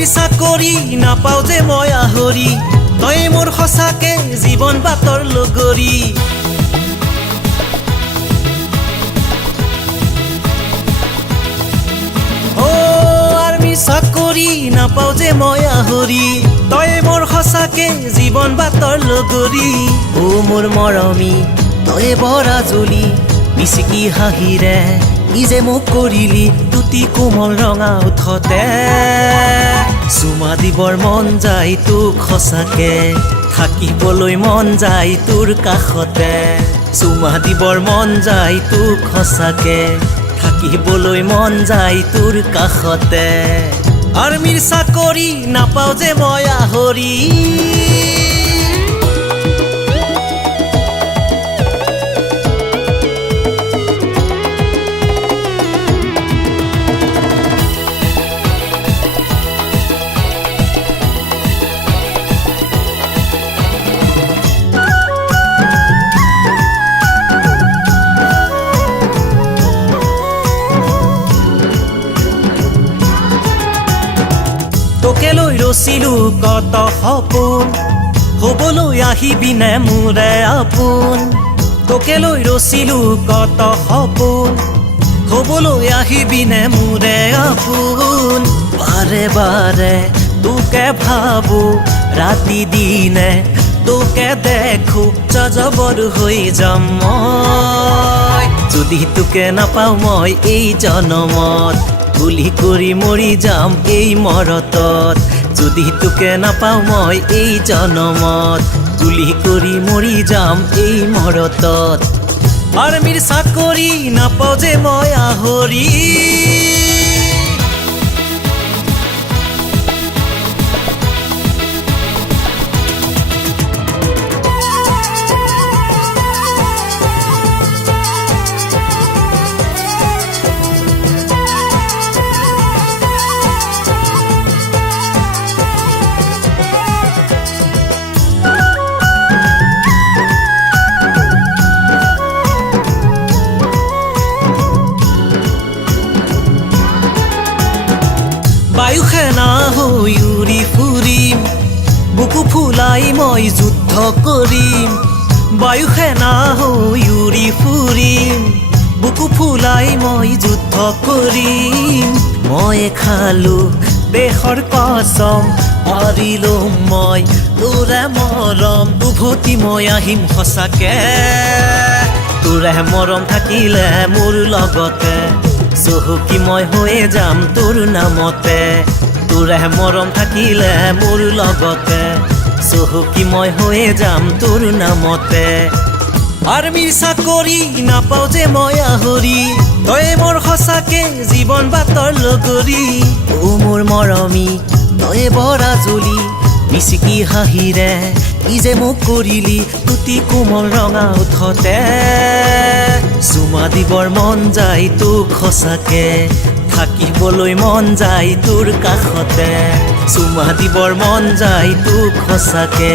আৰ্মিৰ চাকৰি নাপাওঁ যে মই আহৰি তই মোৰ সঁচাকে জীৱন বাটৰ লগৰী আৰ্মিৰ চাকৰি নাপাওঁ যে মই আহৰি তই মোৰ সঁচাকে জীৱন বাটৰ লগৰী মোৰ মৰমী তই বৰা জ্বলি মিচিকি হাঁহিৰে ইজে মোক কৰিলি তুতি কোমল ৰঙা উঠতে চুমা দিবৰ মন যায় তোক সঁচাকে থাকিবলৈ মন যায় তোৰ কাষতে চুমা দিবৰ মন যায় তোক সঁচাকে থাকিবলৈ মন যায় তোৰ কাষতে আৰ্মিৰ চাকৰি নাপাওঁ যে মই আহৰি তোকে লৈ ৰচিলো কত সপোন হ'বলৈ আহিবিনে মোৰে আপোন তোকে লৈ ৰচিলো কত সপোন হ'বলৈ আহিবিনে মোৰে আপোন বাৰে বাৰে তোকে ভাবো ৰাতি দিনে তোকে দেখো জজবৰ হৈ যাম মই যদি তোকে নাপাওঁ মই এই জনমত গুলি কৰি মৰি যাম এই মৰতত যদি তোকে নাপাওঁ মই এই জনমত গুলি কৰি মৰি যাম এই মৰতত আৰ্মিৰ চাকৰি নাপাওঁ যে মই আহৰি বায়ু সেনা হৈ উৰি ফুৰিম বুকু ফুলাই মই যুদ্ধ কৰিম বায়ু সেনা হৈ উৰি ফুৰিম বুকু ফুলাই মই যুদ্ধ কৰিম মই খালো দেশৰ কসম মাৰিলো মই তোৰে মৰম উভতি মই আহিম সঁচাকে তোৰে মৰম থাকিলে মোৰ লগতে চহকী মই হৈয়ে যাম তোৰ নামতে তোৰে মৰম থাকিলে মোৰ লগতে চহকী মই হৈয়ে যাম তোৰ নামতে আৰ্মিৰ চাকৰি নাপাওঁ যে মই আহৰি তই মোৰ সঁচাকে জীৱন বাটৰ লগৰী মোৰ মৰমী তই বৰা জ্বলি মিচিকি হাঁহিৰে ইজে মোক কৰিলি তুতি কোমল ৰঙা উঠতে চুমা দিবৰ মন যায় তোক সঁচাকে থাকিবলৈ মন যায় তোৰ কাষতে চুমা দিবৰ মন যায় তোক সঁচাকে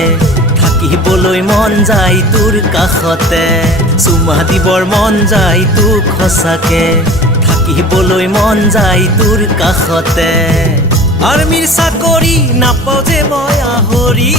থাকিবলৈ মন যায় তোৰ কাষতে চুমা দিবৰ মন যায় তোক সঁচাকে থাকিবলৈ মন যায় তোৰ কাষতে আৰ্মিৰ চাকৰি নাপাওঁ যে মই আহৰি